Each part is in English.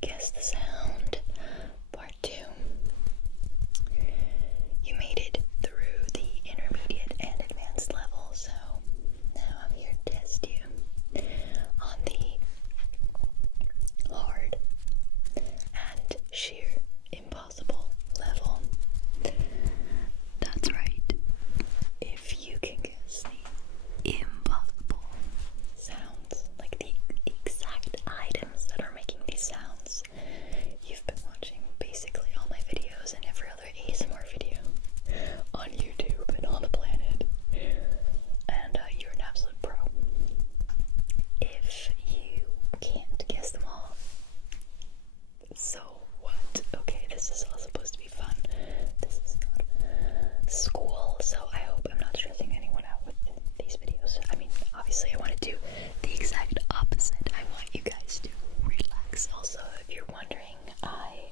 Guess the Sound Part 2. You made it through the intermediate and advanced level, so now I'm here to test you on the hard and sheer impossible level. That's right. If you can guess the impossible sounds, like the exact items that are making these sounds, you've been watching basically all my videos and every other ASMR video on YouTube and on the planet, and you're an absolute pro. If you can't guess them all, so what? Okay, this is all supposed to be fun. This is not school, so I hope I'm not stressing anyone out with these videos. I mean, obviously I want to do the exact opposite. I want you guys to relax. Also, if you're wondering, I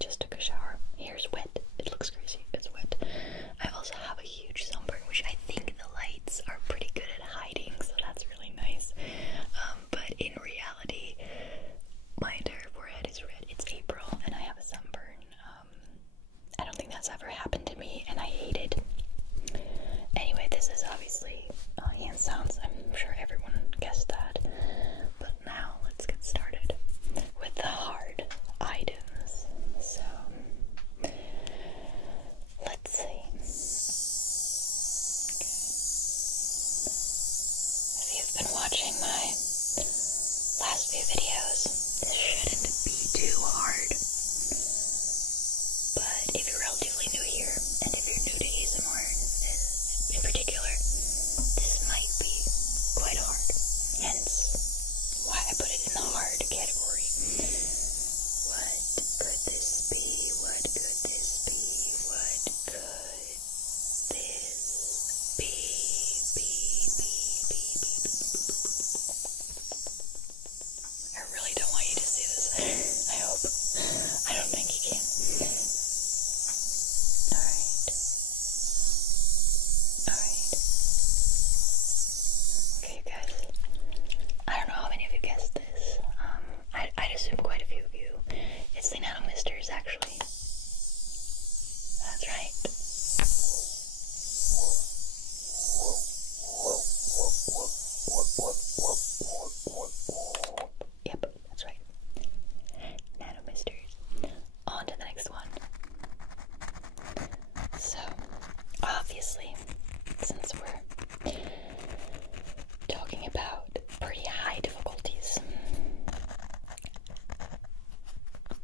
just took a shower. Hair's wet. It looks crazy. It's wet. I also have a huge sunburn, which I think the lights are pretty good at hiding, so that's really nice. But in reality, my entire forehead is red. It's April, and I have a sunburn. I don't think that's ever happened to me, and I hate it. Anyway, this is obviously hand sounds. I'm sure everyone guessed that. But now let's get started with the hard items. So, let's see. If you've been watching my last few videos, this shouldn't be too hard. But if you're relatively new here, and if you're new to ASMR in particular, this might be quite hard. Hence, why I put it in the hard category. What could this be? What could this be? What could this be? I really don't want you to see this. I hope. I don't think you can. Alright. Okay, you guys. I don't know how many of you guessed this. I'd assume quite a few of you. It's the Nano Misters, actually. That's right. Yep, that's right. Nano Misters. On to the next one. So, obviously, since we're talking about pretty high difficulties,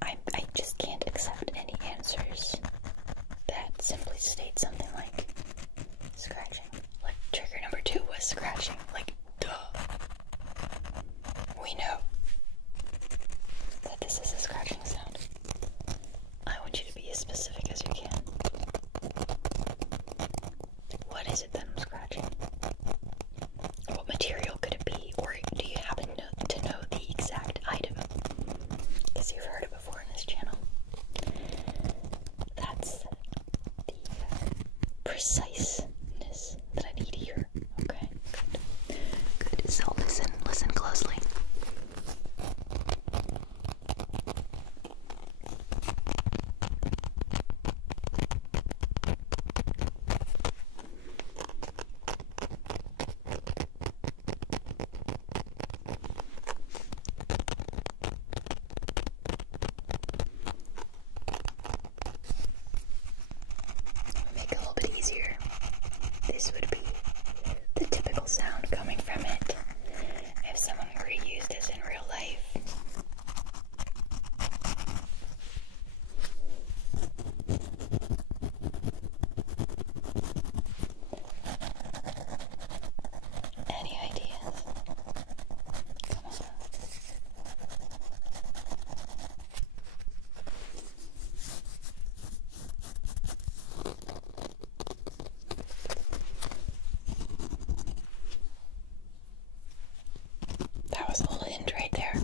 I just can't accept any answers that simply state something like scratching. Like, trigger number 2 was scratching. Like, duh. We know that this is a scratching sound. I want you to be as specific as you can. What is it that I'm scratching? What material could it be? Or do you happen to know the exact item? Because you've heard it before in this channel. That's the preciseness that I need here. Okay, good. Good. So listen closely. Make it a little bit easier. This would be the typical sound coming from it if someone were to use this in real life. Any ideas? Come on. That was a little hint right there.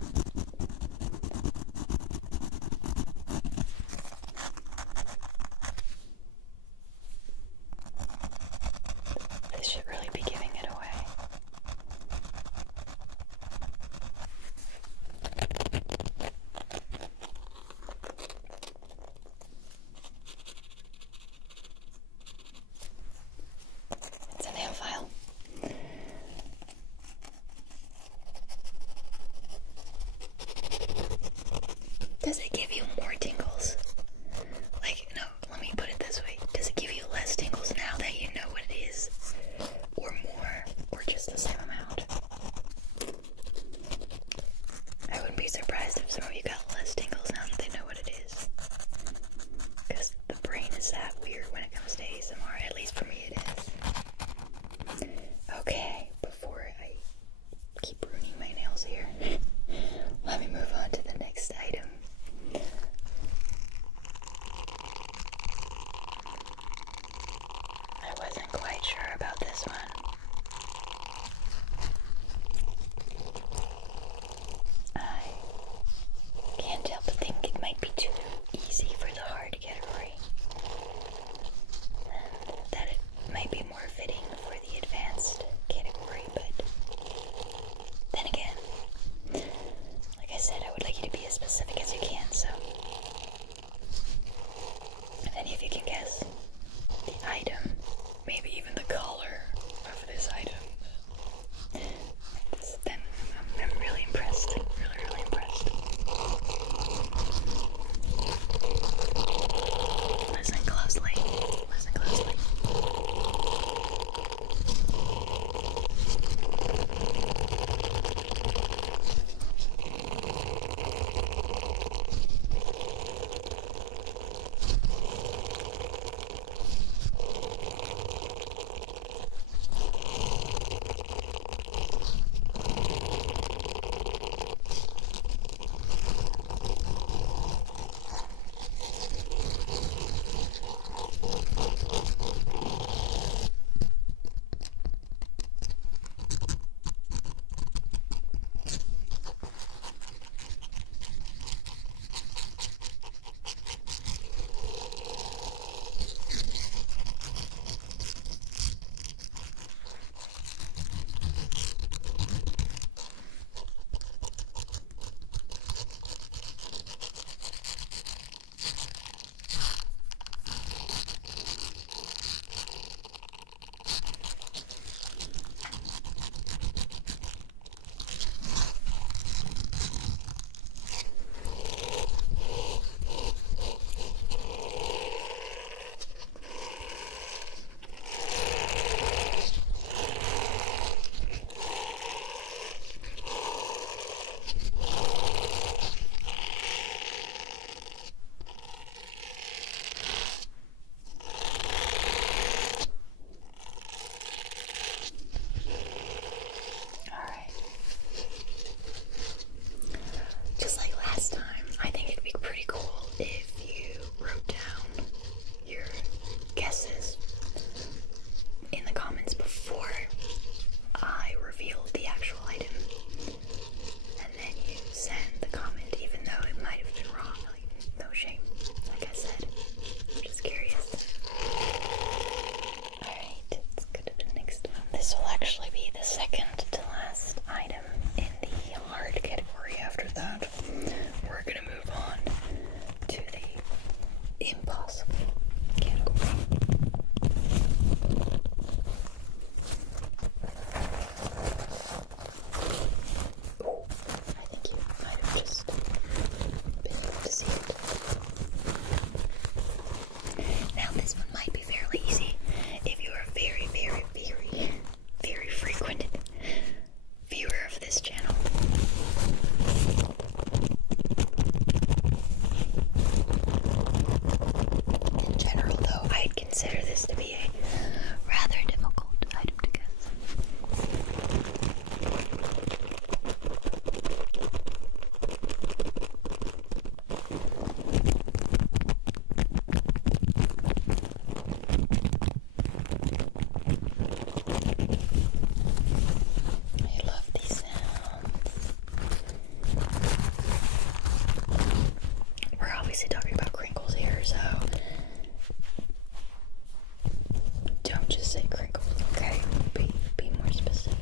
Does it give you more tingles? Like, no, let me put it this way. Does it give you less tingles now that you know what it is? Or more? Or just the same amount? I wouldn't be surprised if some of you got less tingles now that they know what it is. Because the brain is that weird when it comes to ASMR. At least for me it is. Okay, before I keep ruining my nails here, let me move on to the next item. I wasn't quite sure about this one. I can't help but think it might be too easy for the hard category, and that it might be more fitting for the advanced category, but then again, like I said, I would like you to be as specific as you can, so if any of you can guess the item, maybe even the color of this item, then I'm really impressed. Really impressed. Listen closely. Listen closely. Just like last time, I think it'd be pretty cool if you wrote down your guesses in the comments before I revealed the actual item. And then you send the comment even though it might have been wrong. Like, no shame, like I said. I'm just curious. Alright, let's go to the next one. This will actually be the second to last item in the hard category. After that, we're gonna move on to the impossible category. Oh, I think you might have just been able to see it. Now this one might be fairly easy if you are a very frequent viewer of this channel. In general, though, I'd consider this to be a rather difficult item to guess. I love these sounds. We're obviously talking about crinkles here, so don't just say crinkles, okay? Be more specific.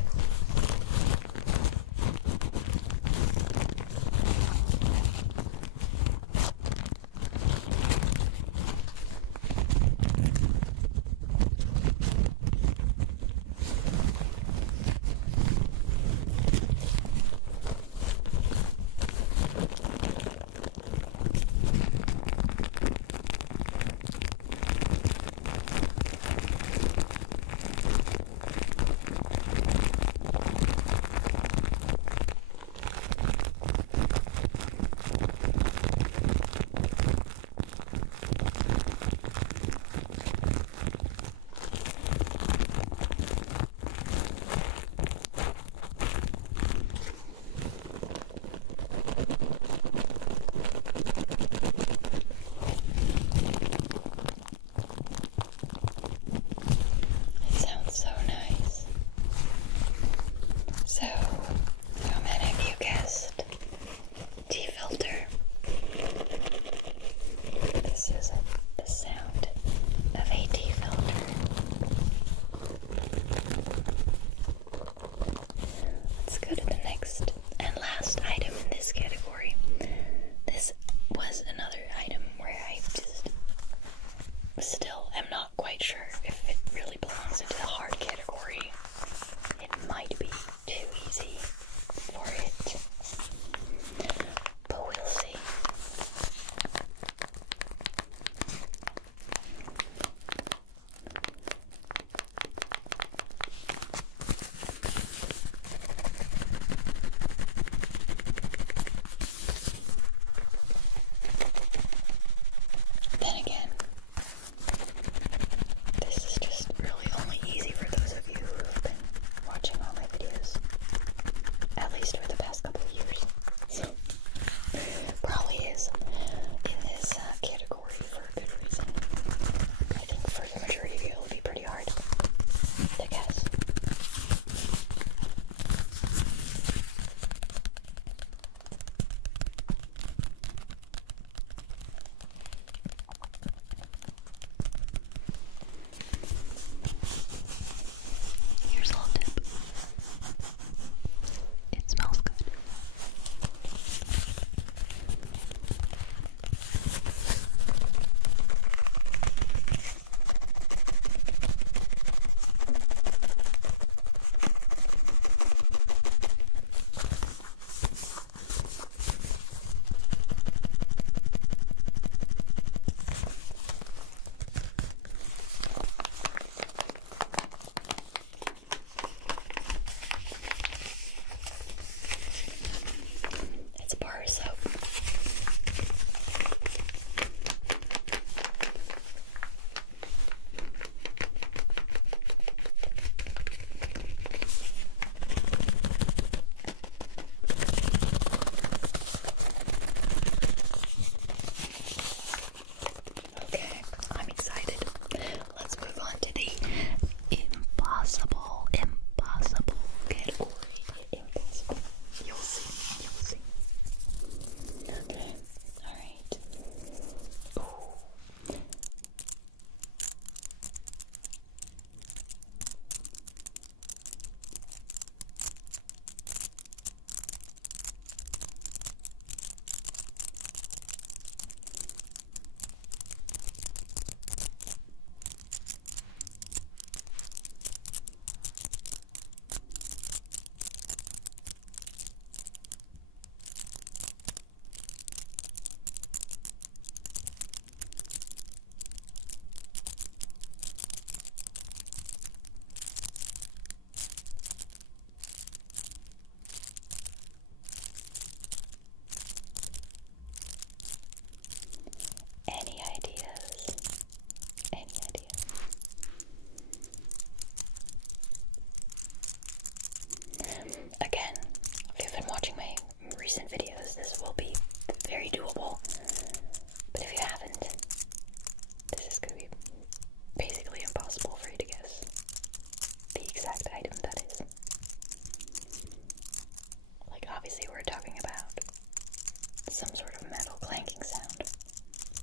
some sort of metal clanking sound.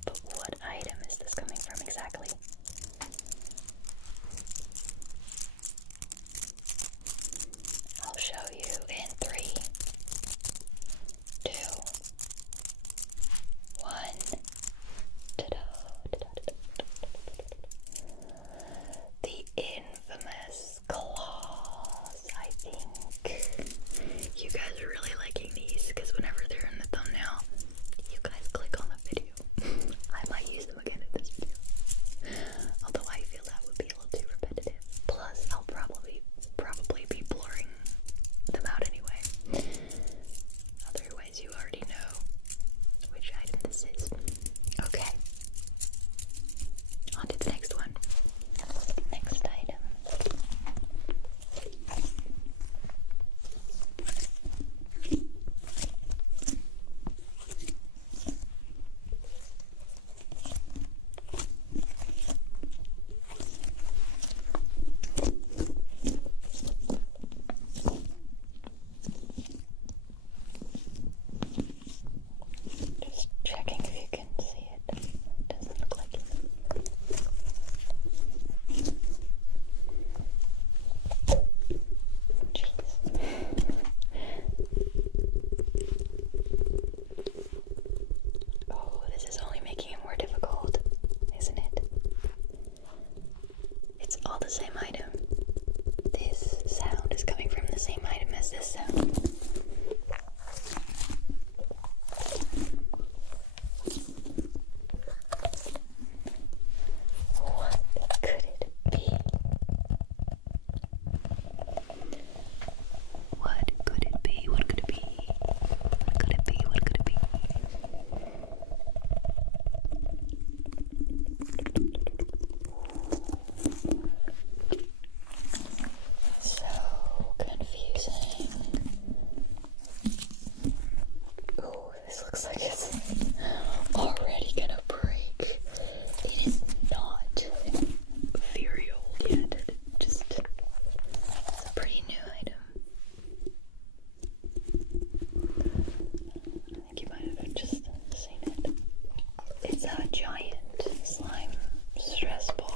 But what item is this coming from exactly? I'll show you in 3, 2, 1. Ta-da, ta-da, the infamous claws. I think you guys are really liking these because whenever they're in the thumbnail, you guys click on the video. I might use them again in this video. Although I feel that would be a little too repetitive. Plus, I'll probably be blurring them out anyway. Otherwise, you already know which item this is. Okay. On to the next one. Next item. Just checking if you can see it. Doesn't look like it. Jeez. Oh, this is only making it more difficult, isn't it? It's all the same item. This sound is coming from the same item as this sound. What could it be? What could it be? What could it be? What could it be? What could it be? So confusing. Ooh, this looks like it's already gonna break. It is not very old yet. It's a pretty new item. I think you might have just seen it. It's a giant slime stress ball.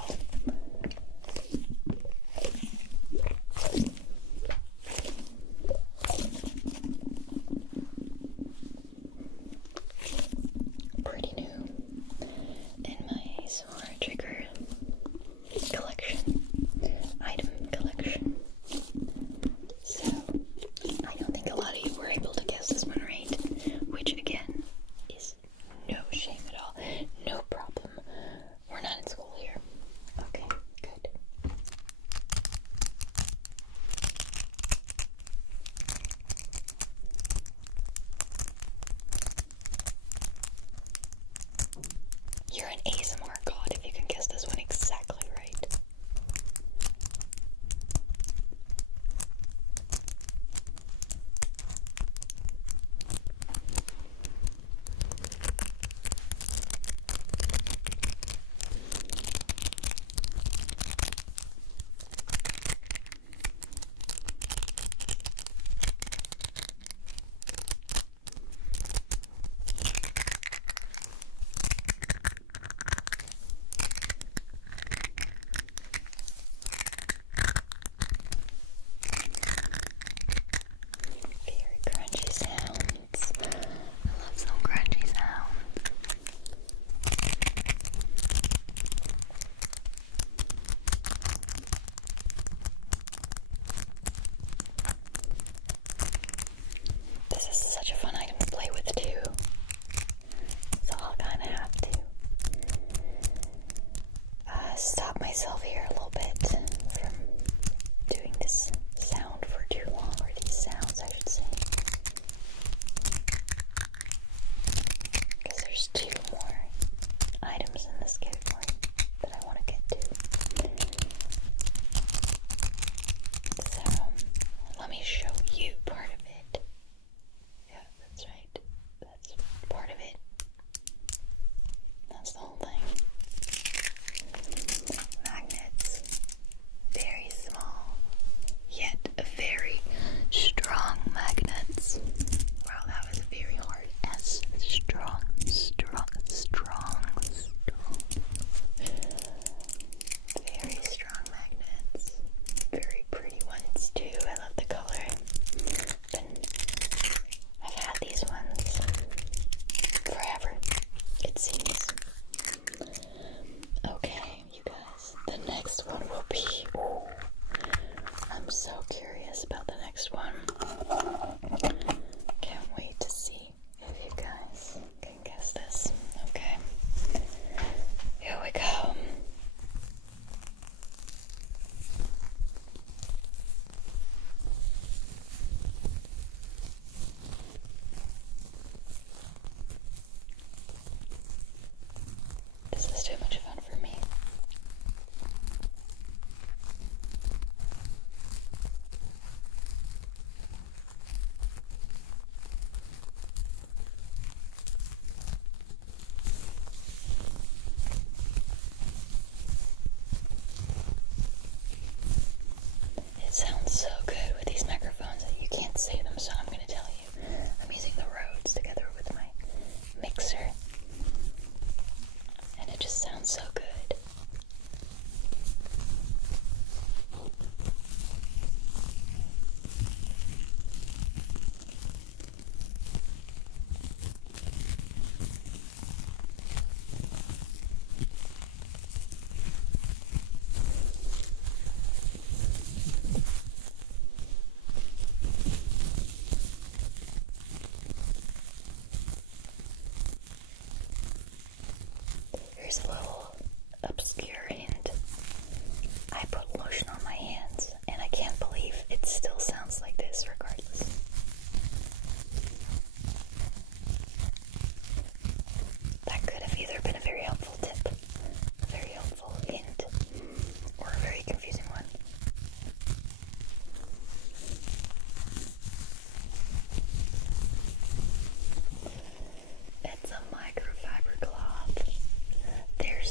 the next one will be. Ooh, I'm so curious about the next one. Can't wait to see if you guys can guess this. Okay, here we go. This is too much fun for me. It sounds so good with these microphones that you can't see them, so I'm going to tell you. I'm using the Rhodes together with my mixer, and it just sounds so good. Here's a little obscure hint. I put lotion on my hands, and I can't believe it still sounds like this regardless. That could have either been a very helpful tip, a very helpful hint, or a very confusing one. It's a microfiber cloth. They're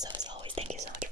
So as always, thank you so much